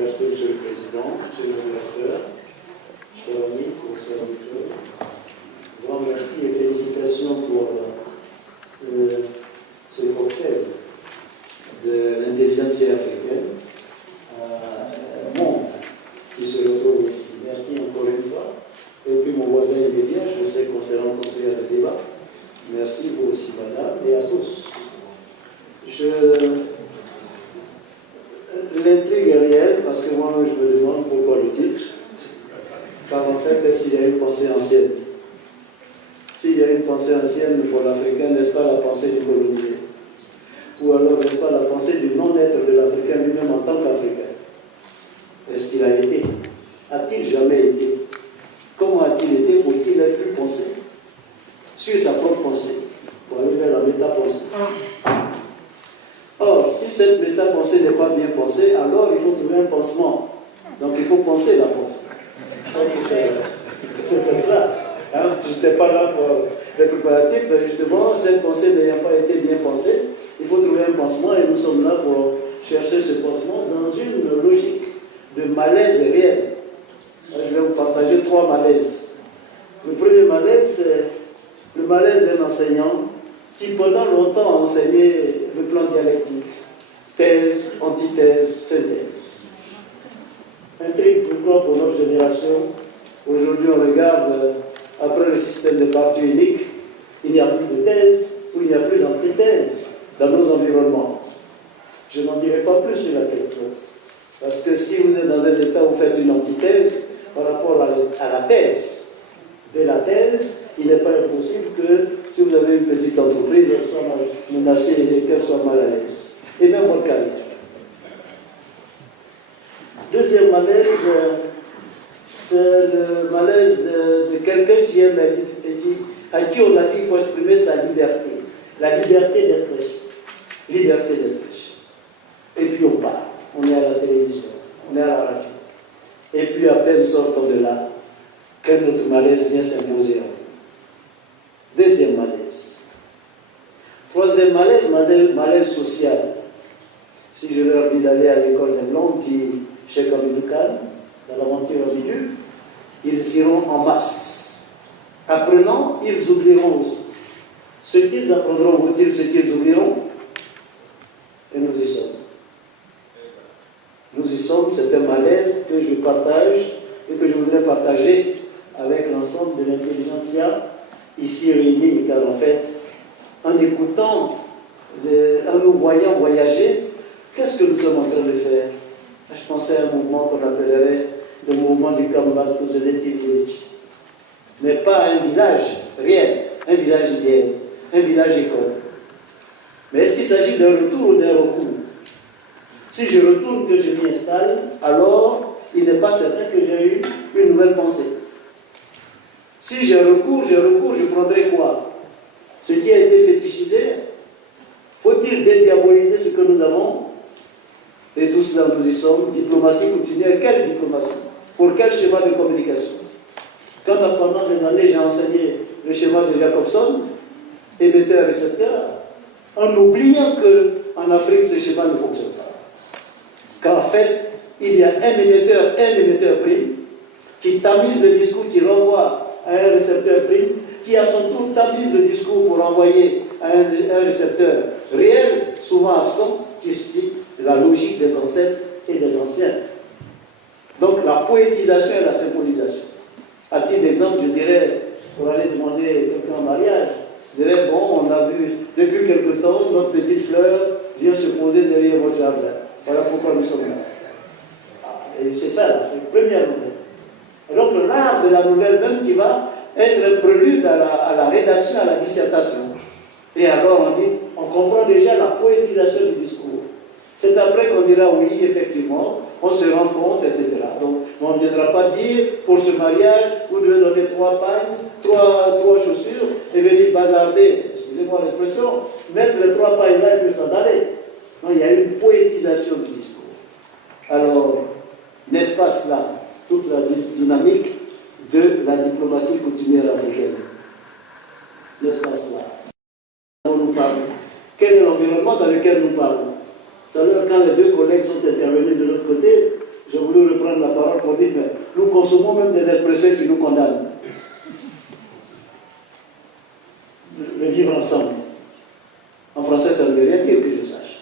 Merci, Monsieur le Président, Monsieur le Rédacteur, chers amis, bonsoir, Michel. Grand merci et félicitations pour ce cocktail de l'intelligence africaine, un monde qui se retrouve ici. Merci encore une fois. Et puis mon voisin immédiat, je sais qu'on s'est rencontrés à le débat. Merci vous aussi, madame, et à tous. L'intrigue est réelle parce que moi je me demande pourquoi le titre. Car en fait, est-ce qu'il y a une pensée ancienne? S'il y a une pensée ancienne pour l'Africain, n'est-ce pas la pensée du colonisé? Ou alors n'est-ce pas la pensée du non-être de l'Africain lui-même en tant qu'Africain? Est-ce qu'il a été? A-t-il jamais été? Comment a-t-il été pour qu'il ait pu penser sur sa propre pensée, pour aller vers la métapensée? Or, si cette métapensée n'est pas bien pensée, alors il faut trouver un pansement. Donc il faut penser la pensée. Je pense que c'était cela. Hein? Je n'étais pas là pour les préparatifs, mais justement, cette pensée n'ayant pas été bien pensée, il faut trouver un pansement et nous sommes là pour chercher ce pansement dans une logique de malaise réel. Je vais vous partager 3 malaises. Le premier malaise, c'est le malaise d'un enseignant qui pendant longtemps a enseigné le plan dialectique, thèse, antithèse, synthèse. Intrigue pourquoi pour notre génération, aujourd'hui on regarde, après le système de parti unique, il n'y a plus de thèse ou il n'y a plus d'antithèse dans nos environnements. Je n'en dirai pas plus sur la question. Parce que si vous êtes dans un état où vous faites une antithèse par rapport à la thèse, de la thèse, il n'est pas impossible que si vous avez une petite entreprise, elle soit menacée et qu'elle soit mal à l'aise. Et même votre carrière. Deuxième malaise, c'est le malaise de quelqu'un qui aime à qui on a dit qu'il faut exprimer sa liberté. La liberté d'expression. Liberté d'expression. Et puis on parle. On est à la télévision, on est à la radio. Et puis à peine sortant de là, que notre malaise vient s'imposer à vous. Deuxième malaise. Troisième malaise, malaise social. Si je leur dis d'aller à l'école des Blancs, dit Cheikh Abidou Khan, dans l'aventure Abidou, ils iront en masse. Apprenant, ils oublieront aussi. Ce qu'ils apprendront vaut-il ce qu'ils oublieront? Et nous y sommes. Nous y sommes, c'est un malaise que je partage et que je voudrais partager avec l'ensemble de l'intelligentsia ici réunie, car en fait, en écoutant, en nous voyant voyager, qu'est-ce que nous sommes en train de faire? Je pensais à un mouvement qu'on appellerait le mouvement du comeback to the native village. Mais pas un village réel, un village idéal, un village école. Mais est-ce qu'il s'agit d'un retour ou d'un recours? Si je retourne, que je m'y installe, alors il n'est pas certain que j'ai eu une nouvelle pensée. Si je recours, je prendrai quoi? Ce qui a été fétichisé, faut-il dédiaboliser ce que nous avons? Et tout cela, nous y sommes. Diplomatie coutumière, quelle diplomatie? Pour quel schéma de communication? Quand pendant des années, j'ai enseigné le schéma de Jacobson, émetteur-récepteur, en oubliant qu'en Afrique, ce schéma ne fonctionne pas. Qu'en fait, il y a un émetteur prime, qui tamise le discours, qui renvoie à un récepteur prime, qui à son tour tamise le discours pour envoyer à un récepteur réel, souvent absent, qui suscite la logique des ancêtres et des anciens. Donc la poétisation et la symbolisation. À titre d'exemple, je dirais, pour aller demander quelqu'un en mariage, je dirais, bon, on a vu depuis quelque temps, notre petite fleur vient se poser derrière votre jardin. Voilà pourquoi nous sommes là. Et c'est ça, la première nouvelle. Et donc l'art de la nouvelle même qui va être un prélude à la rédaction, à la dissertation. Et alors on comprend déjà la poétisation du discours. C'est après qu'on dira oui, effectivement, on se rend compte, etc. Donc on ne viendra pas dire, pour ce mariage, vous devez donner 3 pagnes, 3 chaussures, et venir bazarder, excusez-moi l'expression, mettre les 3 pagnes là et puis s'en aller. Non, il y a une poétisation du discours. Alors, n'est-ce pas cela, toute la dynamique de la diplomatie coutumière africaine? N'est-ce pas cela? Nous parlons. Quel est l'environnement dans lequel nous parlons? Tout à l'heure, quand les 2 collègues sont intervenus de l'autre côté, j'ai voulu reprendre la parole pour dire, mais nous consommons même des expressions qui nous condamnent. Le vivre ensemble. En français, ça ne veut rien dire que je sache.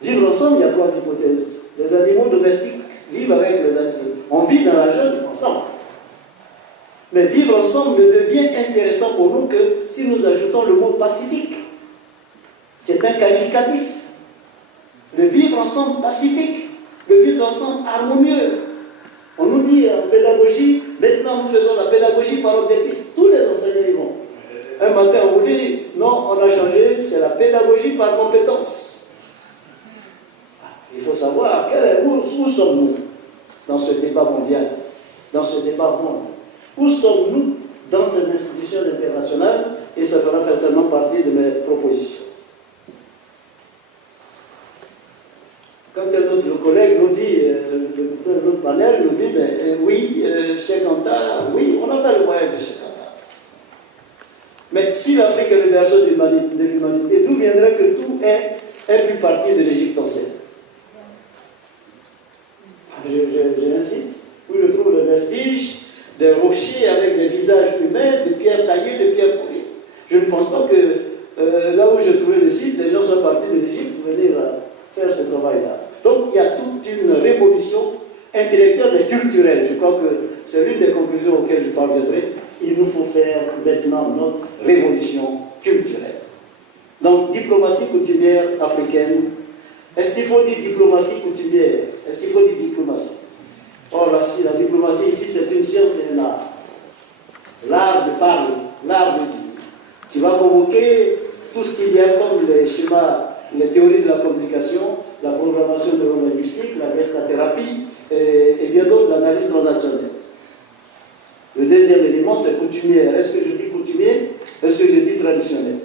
Vivre ensemble, il y a trois hypothèses. Les animaux domestiques vivent avec les animaux. On vit dans la jungle ensemble. Mais vivre ensemble ne devient intéressant pour nous que si nous ajoutons le mot pacifique, qui est un qualificatif. Le vivre ensemble pacifique, le vivre ensemble harmonieux. On nous dit en pédagogie, maintenant nous faisons la pédagogie par objectif. Tous les enseignants y vont. Un matin, on vous dit, non, on a changé, c'est la pédagogie par compétence. Il faut savoir où sommes-nous dans ce débat mondial, dans ce débat monde. Où sommes-nous dans cette institution internationale? Et ça fera certainement partie de mes propositions. Quand un autre collègue nous dit, notre panel nous dit, oui, Cheikh Anta, oui, on a fait le voyage de Cheikh Anta. Mais si l'Afrique est le berceau de l'humanité, d'où viendrait que tout ait pu partir de l'Égypte ancienne? J'incite, où je trouve le vestige des rochers avec des visages humains, de pierres taillées, de pierres polies. Je ne pense pas que là où je trouvais le site, les gens sont partis de l'Égypte pour venir faire ce travail-là. Donc il y a toute une révolution intellectuelle et culturelle. Je crois que c'est l'une des conclusions auxquelles je parviendrai. Il nous faut faire maintenant notre révolution culturelle. Donc diplomatie coutumière africaine. Est-ce qu'il faut dire diplomatie coutumière? Est-ce qu'il faut dire diplomatie? Or, la diplomatie ici, c'est une science et un art. L'art de parler, l'art de dire. Tu vas convoquer tout ce qu'il y a comme les schémas, les théories de la communication, la programmation neurolinguistique, la gestathérapie et bien d'autres, l'analyse transactionnelle. Le deuxième élément, c'est coutumière. Est-ce que je dis coutumier? Est-ce que je dis traditionnel?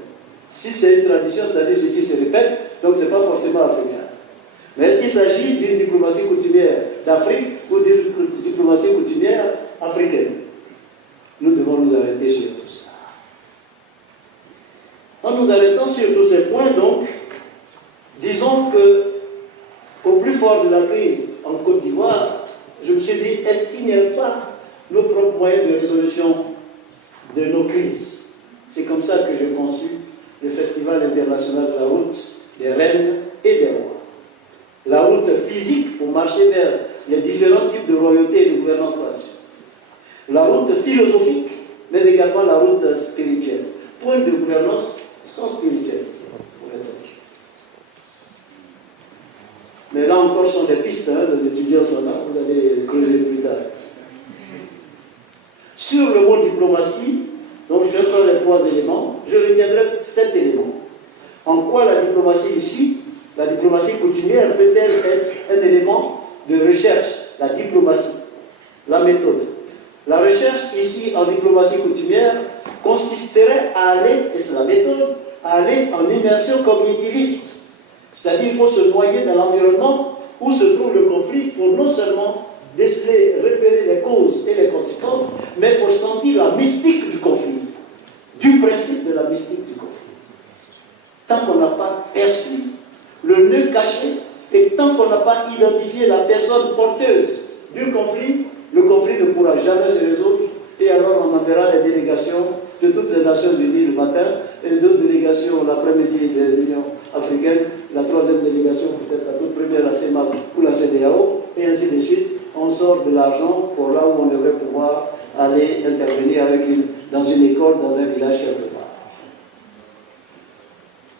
Si c'est une tradition, c'est-à-dire ce qui se répète, donc ce n'est pas forcément africain. Mais est-ce qu'il s'agit d'une diplomatie coutumière d'Afrique ou d'une diplomatie coutumière africaine? Nous devons nous arrêter sur tout ça. En nous arrêtant sur tous ces points, donc, disons que au plus fort de la crise en Côte d'Ivoire, je me suis dit, est-ce qu'il n'y a pas nos propres moyens de résolution de nos crises? C'est comme ça que j'ai conçu le Festival international de la route des reines et des rois. La route physique pour marcher vers les différents types de royauté et de gouvernance traditionnelle. La route philosophique, mais également la route spirituelle. Point de gouvernance sans spiritualité, pour être dit. Mais là encore, ce sont des pistes, les étudiants sont là, vous allez creuser plus tard. Sur le mot diplomatie, donc je vais prendre les trois éléments, je retiendrai 7 éléments. En quoi la diplomatie ici, la diplomatie coutumière peut-elle être un élément de recherche, la diplomatie, la méthode. La recherche ici en diplomatie coutumière consisterait à aller, et c'est la méthode, à aller en immersion cognitiviste. C'est-à-dire qu'il faut se noyer dans l'environnement où se trouve le conflit pour non seulement déceler, repérer les causes et les conséquences, mais pour sentir la mystique du conflit, du principe de la mystique du conflit. Tant qu'on n'a pas perçu le nœud caché et tant qu'on n'a pas identifié la personne porteuse du conflit, le conflit ne pourra jamais se résoudre et alors on enverra les délégations de toutes les Nations Unies le matin et d'autres délégations l'après-midi de l'Union africaine, la troisième délégation peut-être la toute première la CEMAC ou la CEDEAO et ainsi de suite. On sort de l'argent pour là où on devrait pouvoir aller intervenir dans une école, dans un village quelque part.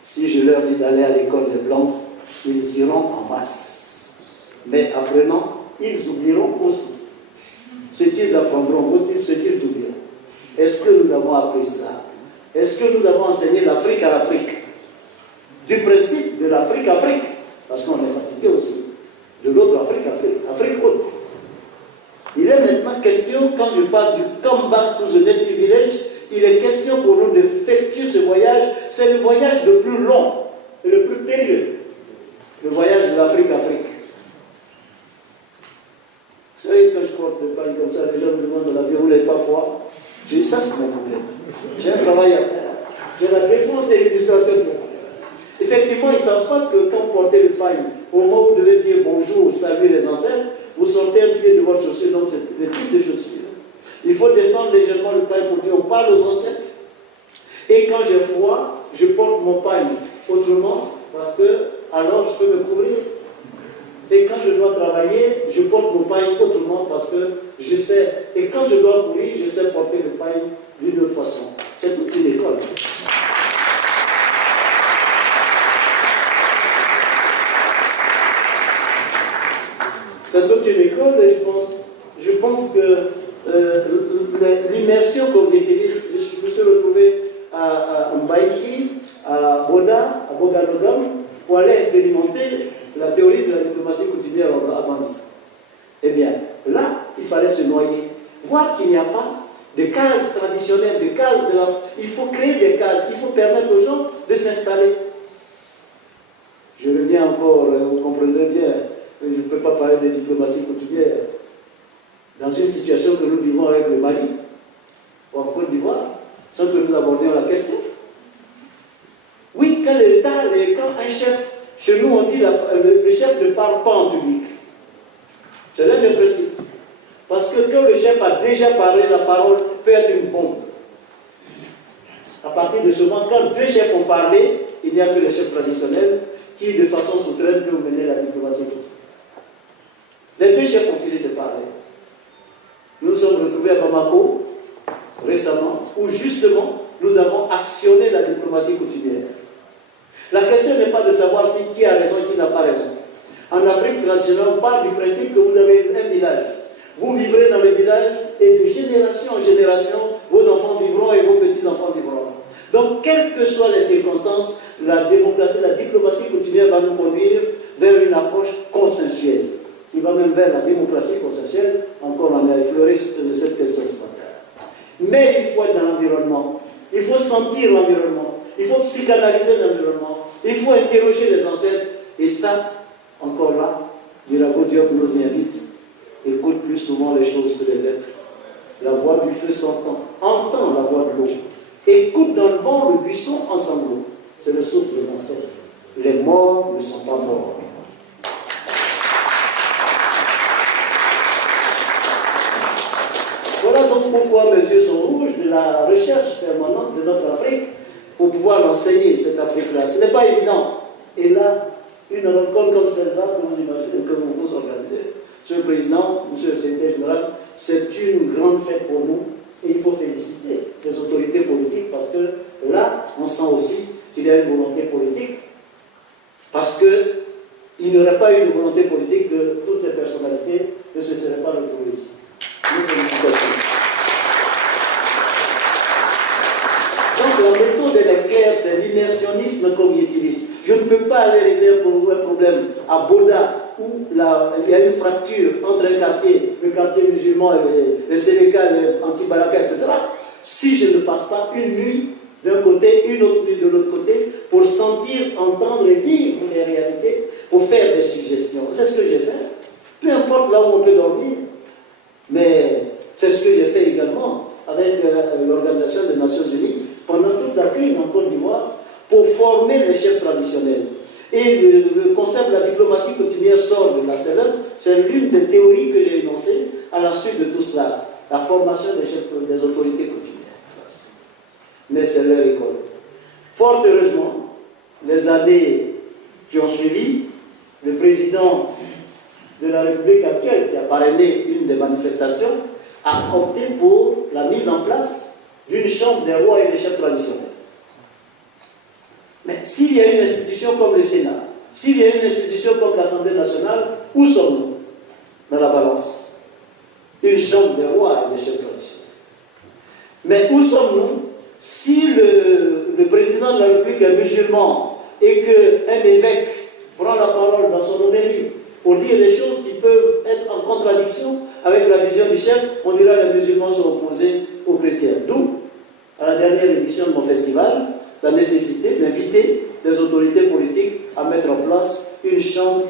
Si je leur dis d'aller à l'école des Blancs, ils iront en masse. Mais apprenant, ils oublieront aussi. Ce qu'ils apprendront, ce qu'ils oublieront. Est-ce que nous avons appris cela? Est-ce que nous avons enseigné l'Afrique à l'Afrique? Du principe de l'Afrique-Afrique, parce qu'on est fatigué aussi. De l'autre Afrique-Afrique, Afrique autre. Il est maintenant question, quand je parle du come back to the native village, il est question pour nous d'effectuer ce voyage. C'est le voyage le plus long et le plus périlleux. Le voyage de l'Afrique-Afrique. Vous savez, quand je porte le pain comme ça, les gens me demandent de l'avion, vous n'avez pas froid? Je dis, ça c'est mon problème. J'ai un travail à faire. J'ai la défense et l'illustration de mon problème. Effectivement, ils ne savent pas que quand vous portez le pain, au moment où vous devez dire bonjour, saluer les ancêtres, vous sortez un pied de votre chaussure, donc c'est le type de chaussure. Il faut descendre légèrement le pagne pour dire on parle aux ancêtres. Et quand j'ai froid, je porte mon pagne autrement, parce que alors je peux me couvrir. Et quand je dois travailler, je porte mon pagne autrement, parce que je sais. Et quand je dois courir, je sais porter le pagne d'une autre façon. C'est toute une école. C'est toute une école et je pense que l'immersion cognitiviste, je me suis retrouvé à Mbaïki, à Boda, à Bogadogam, pour aller expérimenter la théorie de la diplomatie coutumière à Bandi. Eh bien, là, il fallait se noyer. Voir qu'il n'y a pas de cases traditionnelles, de cases de la... Il faut créer des cases, il faut permettre aux gens de s'installer. Je reviens encore, vous comprendrez bien, je ne peux pas parler de diplomatie coutumière dans une situation que nous vivons avec le Mali ou en Côte d'Ivoire, sans que nous abordions la question. Oui, quand l'État, quand un chef, chez nous on dit le chef ne parle pas en public. C'est l'un des principes. Parce que quand le chef a déjà parlé, la parole peut être une bombe. À partir de ce moment, quand deux chefs ont parlé, il n'y a que les chefs traditionnels qui, de façon souterraine, peuvent mener la diplomatie. Les deux chefs ont fini de parler. Nous sommes retrouvés à Bamako, récemment, où justement, nous avons actionné la diplomatie coutumière. La question n'est pas de savoir qui a raison et qui n'a pas raison. En Afrique traditionnelle, on parle du principe que vous avez un village. Vous vivrez dans le village et de génération en génération, vos enfants vivront et vos petits-enfants vivront. Donc, quelles que soient les circonstances, la démocratie, la diplomatie coutumière va nous conduire vers une approche consensuelle, qui va même vers la démocratie consensuelle. Encore, on a effleuré cette question ce matin. Mais il faut être dans l'environnement, il faut sentir l'environnement, il faut psychanalyser l'environnement, il faut interroger les ancêtres. Et ça, encore là, Mirabeau Diop nous invite. Écoute plus souvent les choses que les êtres. La voix du feu s'entend. Entends la voix de l'eau. Écoute dans le vent le buisson en sanglots. C'est le souffle des ancêtres. Les morts ne sont pas morts. Voilà donc pourquoi mes yeux sont rouges de la recherche permanente de notre Afrique pour pouvoir l'enseigner, cette Afrique-là. Ce n'est pas évident. Et là, une rencontre comme celle-là que vous imaginez, que vous organisez, Monsieur le Président, Monsieur le Secrétaire Général, c'est une grande fête pour nous et il faut féliciter les autorités politiques parce que là, on sent aussi qu'il y a une volonté politique parce qu'il n'y aurait pas eu de volonté politique de toutes ces personnalités ne se seraient pas retrouvées ici. Nos félicitations. Donc la méthode est claire, c'est l'immersionnisme cognitiviste. Je ne peux pas aller régler un problème à Boda où il y a une fracture entre un quartier, le quartier musulman, les Sénégal, les anti-Balaka, etc. Si je ne passe pas une nuit d'un côté, une autre nuit de l'autre côté, pour sentir, entendre et vivre les réalités, pour faire des suggestions. C'est ce que j'ai fait. Peu importe là où on peut dormir. Mais c'est ce que j'ai fait également avec l'Organisation des Nations Unies pendant toute la crise en Côte d'Ivoire pour former les chefs traditionnels. Et le concept de la diplomatie coutumière sort de la CELEM. C'est l'une des théories que j'ai énoncées à la suite de tout cela. La formation des chefs des autorités coutumières. Mais c'est leur école. Fort heureusement, les années qui ont suivi, le président de la République actuelle, qui a parrainé une des manifestations, a opté pour la mise en place d'une chambre des rois et des chefs traditionnels. Mais s'il y a une institution comme le Sénat, s'il y a une institution comme l'Assemblée nationale, où sommes-nous dans la balance? Une chambre des rois et des chefs traditionnels. Mais où sommes-nous si le président de la République est musulman et qu'un évêque prend la parole dans son homélie pour dire les choses qui peuvent être en contradiction avec la vision du chef? On dira que les musulmans sont opposés aux chrétiens. D'où, à la dernière édition de mon festival, la nécessité d'inviter des autorités politiques à mettre en place une chambre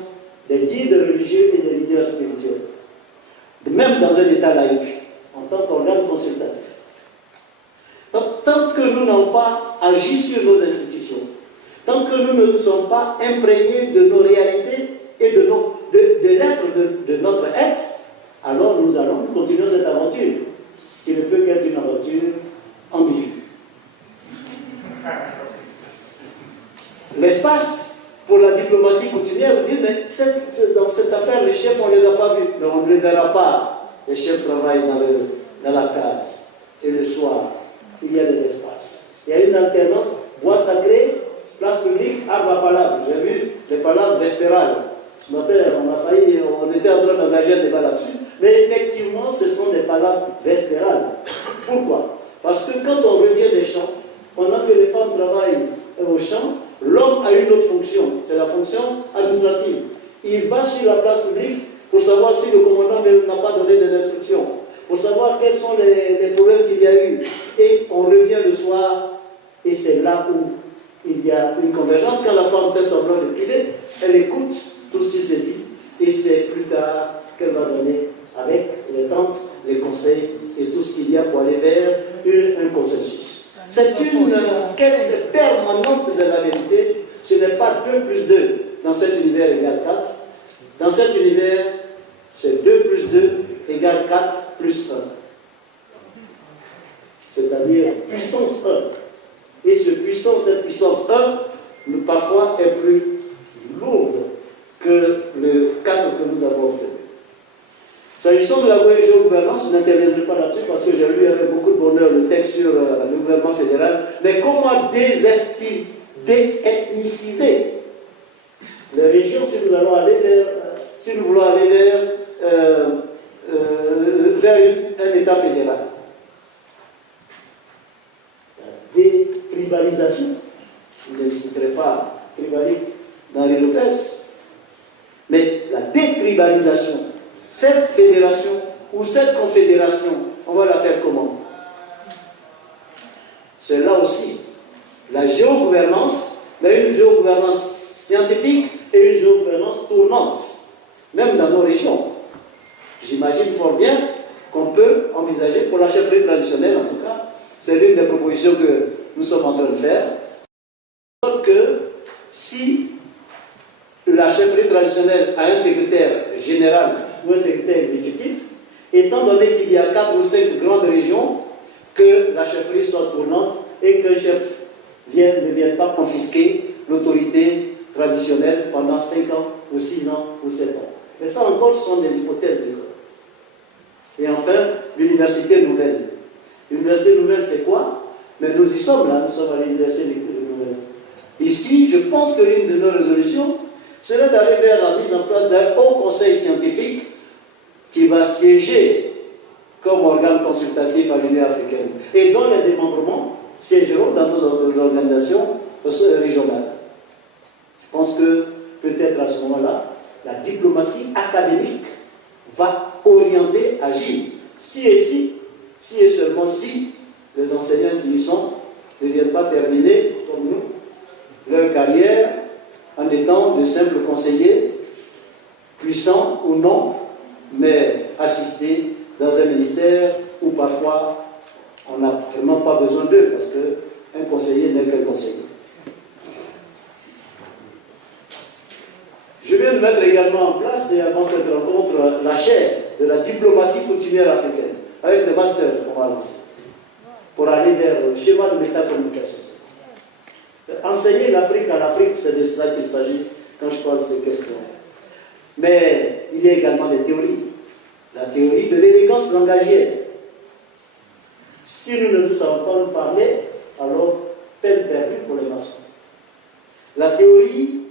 des guides religieux et des leaders spirituels. Même dans un État laïque, en tant qu'organe consultatif. Donc, tant que nous n'avons pas agi sur nos institutions, tant que nous ne sommes pas imprégnés de nos réalités et des l'être de notre être, alors nous allons continuer cette aventure, qui ne peut qu'être une aventure ambiguë. L'espace pour la diplomatie coutumière, vous dites, mais dans cette affaire, les chefs, on ne les a pas vus. Mais on ne les verra pas. Les chefs travaillent dans la case. Et le soir, il y a des espaces. Il y a une alternance, bois sacré, place publique, arbre à palabres. J'ai vu les palabres vespérales. Ce matin, on était en train d'engager un débat là-dessus. Mais effectivement, ce sont des palabres vespérales. Pourquoi? Parce que quand on revient des champs, pendant que les femmes travaillent au champ, l'homme a une autre fonction, c'est la fonction administrative. Il va sur la place publique pour savoir si le commandant n'a pas donné des instructions, pour savoir quels sont les problèmes qu'il y a eu. Et on revient le soir, et c'est là où il y a une convergence. Quand la femme fait semblant de piler, elle écoute tout ce qui se dit, et c'est plus tard qu'elle va donner avec les tantes, les conseils et tout ce qu'il y a pour aller vers un consensus. C'est une quête permanente de la vérité. Ce n'est pas 2 plus 2 dans cet univers égale 4. Dans cet univers, c'est 2 plus 2 égale 4 plus 1. C'est-à-dire puissance 1. Et cette puissance 1, parfois est plus lourde que le 4 que nous avons obtenu. S'agissant de la géogouvernance, je n'interviendrai pas là-dessus parce que j'ai lu avec beaucoup de bonheur le texte sur le gouvernement fédéral. Mais comment déethniciser les régions si nous voulons aller vers un État fédéral? La détribalisation, je ne citerai pas tribalique dans les Lopez, mais la détribalisation. Cette fédération ou cette confédération, on va la faire comment? C'est là aussi la géogouvernance, mais une géogouvernance scientifique et une géogouvernance tournante, même dans nos régions. J'imagine fort bien qu'on peut envisager, pour la chefferie traditionnelle en tout cas, c'est l'une des propositions que nous sommes en train de faire, que si la chefferie traditionnelle a un secrétaire général ou un secrétaire exécutif, étant donné qu'il y a 4 ou 5 grandes régions, que la chefferie soit tournante et que le chef ne vienne pas confisquer l'autorité traditionnelle pendant 5 ans ou 6 ans ou 7 ans. Mais ça encore, ce sont des hypothèses d'école. Et enfin, l'université nouvelle. L'université nouvelle, c'est quoi? Mais nous y sommes là, nous sommes à l'université nouvelle. Ici, je pense que l'une de nos résolutions serait d'aller vers la mise en place d'un haut conseil scientifique qui va siéger comme organe consultatif à l'Union africaine et dont les démembrements siégeront dans nos organisations régionales. Je pense que peut-être à ce moment-là, la diplomatie académique va orienter, agir. Si et seulement si, les enseignants qui y sont ne viennent pas terminer, comme nous, leur carrière en étant de simples conseillers, puissants ou non, mais assistés dans un ministère où parfois on n'a vraiment pas besoin d'eux parce qu'un conseiller n'est qu'un conseiller. Je viens de mettre également en place, et avant cette rencontre, la chaire de la diplomatie coutumière africaine, avec le master qu'on va lancer, pour aller vers le schéma de métacommunication. Enseigner l'Afrique à l'Afrique, c'est de cela qu'il s'agit quand je parle de ces questions. Mais il y a également des théories. La théorie de l'élégance langagière. Si nous ne savons pas nous parler, alors peine perdue pour les maçons. La théorie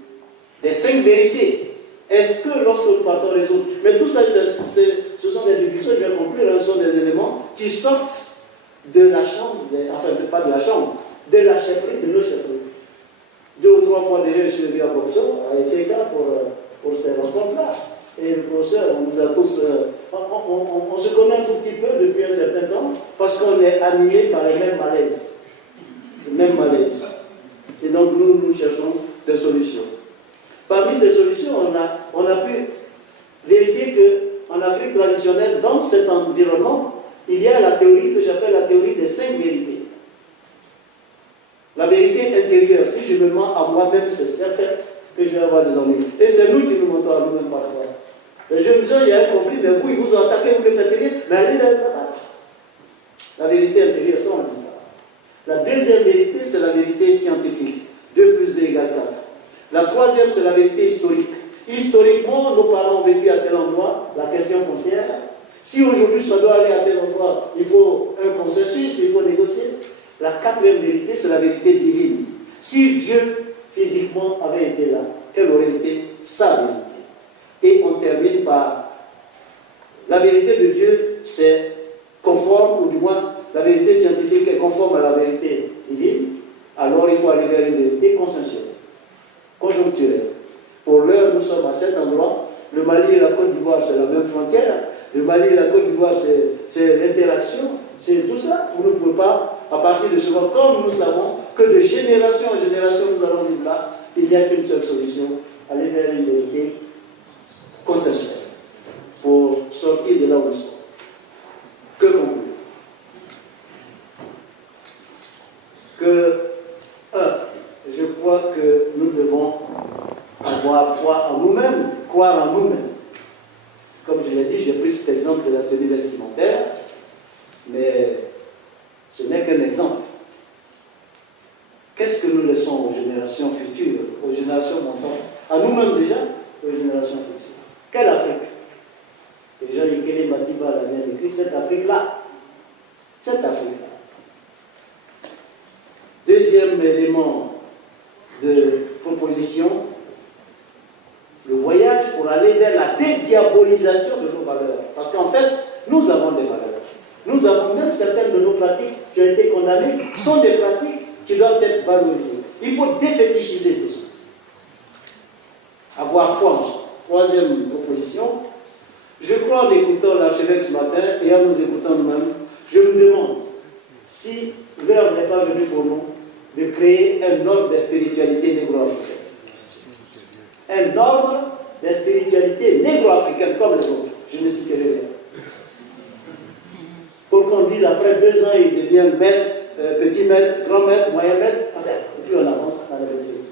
des 5 vérités. Est-ce que lorsque nous partons résoudre, mais tout ça, ce sont des déductions, je vais conclure, ce sont des éléments qui sortent de la chambre, pas de la chambre, de la chefferie, de nos chefferies. 2 ou 3 fois déjà, je suis venu à Boxon, à ECK pour ces rencontres-là. Et le professeur, on nous a tous. On se connaît un tout petit peu depuis un certain temps, parce qu'on est animé par les mêmes malaises. Les mêmes malaises. Et donc, nous cherchons des solutions. Parmi ces solutions, on a pu vérifier qu'en Afrique traditionnelle, dans cet environnement, il y a la théorie que j'appelle la théorie des 5 vérités. La vérité intérieure, si je me mens à moi-même, c'est certain que je vais avoir des ennuis. Et c'est nous qui nous mentons à nous-mêmes parfois. Les jeunes gens, il y a un conflit, mais vous, ils vous ont attaqué, vous ne faites rien, mais allez les abattre. La vérité intérieure, ça on ne dit pas. La deuxième vérité, c'est la vérité scientifique. 2 plus 2 égale 4. La troisième, c'est la vérité historique. Historiquement, nos parents ont vécu à tel endroit, la question foncière. Si aujourd'hui ça doit aller à tel endroit, il faut un consensus, il faut négocier. La quatrième vérité, c'est la vérité divine. Si Dieu physiquement avait été là, quelle aurait été sa vérité? Et on termine par la vérité de Dieu, c'est conforme, ou du moins la vérité scientifique est conforme à la vérité divine. Alors il faut aller vers une vérité consensuelle, conjoncturelle. Pour l'heure, nous sommes à cet endroit. Le Mali et la Côte d'Ivoire, c'est la même frontière. Le Mali et la Côte d'Ivoire, c'est l'interaction. C'est tout ça. Vous ne pouvez pas, à partir de ce moment, comme nous savons que de génération en génération, nous allons vivre là, il n'y a qu'une seule solution, aller vers une vérité consensuelle pour sortir de là où nous sommes. Que conclure? Que, je crois que nous devons avoir foi en nous-mêmes, croire en nous-mêmes. Comme je l'ai dit, j'ai pris cet exemple de la tenue vestimentaire, mais ce n'est qu'un exemple. Qu'est-ce que nous laissons aux générations futures, aux générations montantes, à nous-mêmes déjà, aux générations futures? Quelle Afrique? Et Jean-Yves Matiba l'a bien écrit, cette Afrique-là. Cette Afrique-là. Deuxième élément de proposition, le voyage pour aller vers la dédiabolisation de nos valeurs. Parce qu'en fait, nous avons des valeurs. Nous avons même certaines de nos pratiques qui ont été condamnées, sont des pratiques qui doivent être valorisées. Il faut défétichiser tout ça. Avoir foi en soi. Troisième proposition, je crois en écoutant l'archevêque ce matin et en nous écoutant nous-mêmes, je me demande si l'heure n'est pas venue pour nous de créer un ordre de spiritualité négro-africaine. Un ordre de spiritualité négro-africaine comme les autres. Je ne citerai rien. Pour qu'on dise après 2 ans, il devient maître, petit maître, grand maître, moyen maître, enfin, et puis on avance dans la maîtrise.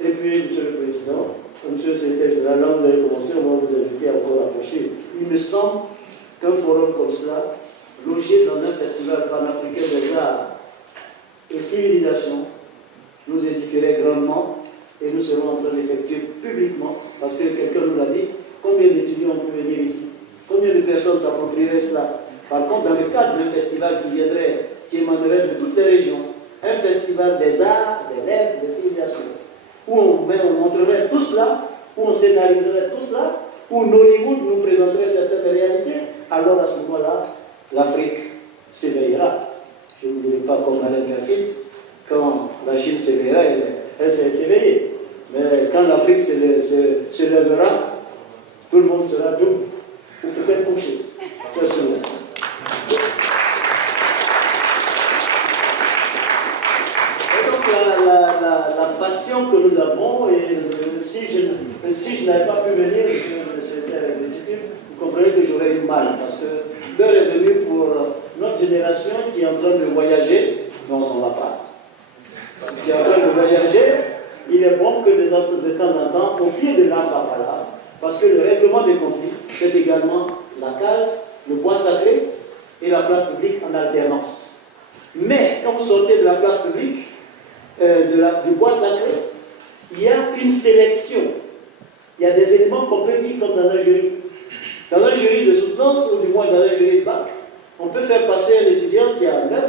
Et puis, Monsieur le Président, Monsieur le Secrétaire Général, là vous avez commencé, on va vous inviter à vous rapprocher. Il me semble qu'un forum comme cela, logé dans un festival panafricain des arts et civilisation, nous édifierait grandement et nous serons en train d'effectuer publiquement, parce que quelqu'un nous l'a dit, combien d'étudiants on peut venir ici? Combien de personnes s'approprieraient cela? Par contre, dans le cadre d'un festival qui émanerait de toutes les régions, un festival des arts, des lettres, des civilisations, où on montrerait tout cela, où on scénariserait tout cela, où Nollywood nous présenterait certaines réalités, alors à ce moment-là, l'Afrique s'éveillera. Je ne dirais pas comme Alain Graffitt, quand la Chine s'éveillera, elle s'est éveillée. Mais quand l'Afrique se lèvera, tout le monde sera debout, ou peut-être couché. C'est sûr. La passion que nous avons, et si je n'avais pas pu venir, le secrétaire exécutif, vous comprenez que j'aurais eu mal, parce que l'heure est venue pour notre génération qui est en train de voyager, mais on ne s'en va pas. Qui est en train de voyager, il est bon que de temps en temps, au pied de l'arbre à pala, parce que le règlement des conflits, c'est également la case, le bois sacré et la place publique en alternance. Mais quand vous sortez de la place publique, du bois sacré, il y a une sélection. Il y a des éléments qu'on peut dire comme dans un jury. Dans un jury de soutenance, ou du moins dans un jury de bac, on peut faire passer un étudiant qui a 9,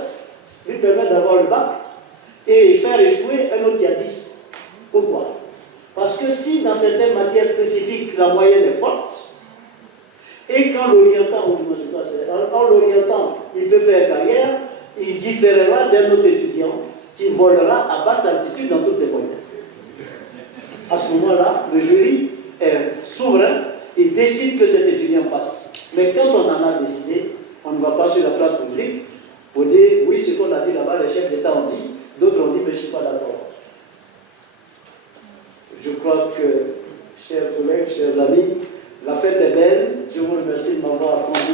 lui permettre d'avoir le bac, et faire échouer un autre qui a 10. Pourquoi? Parce que si dans certaines matières spécifiques, la moyenne est forte, et quand l'orientant, ou du moins c'est quoi, en l'orientant, il peut faire carrière, il différera d'un autre étudiant qui volera à basse altitude dans toutes les moyens. À ce moment-là, le jury est souverain et décide que cet étudiant passe. Mais quand on en a décidé, on ne va pas sur la place publique pour dire oui, ce qu'on a dit là-bas, les chefs d'État ont dit, d'autres ont dit, mais je ne suis pas d'accord. Je crois que, chers collègues, chers amis, la fête est belle. Je vous remercie de m'avoir attendu.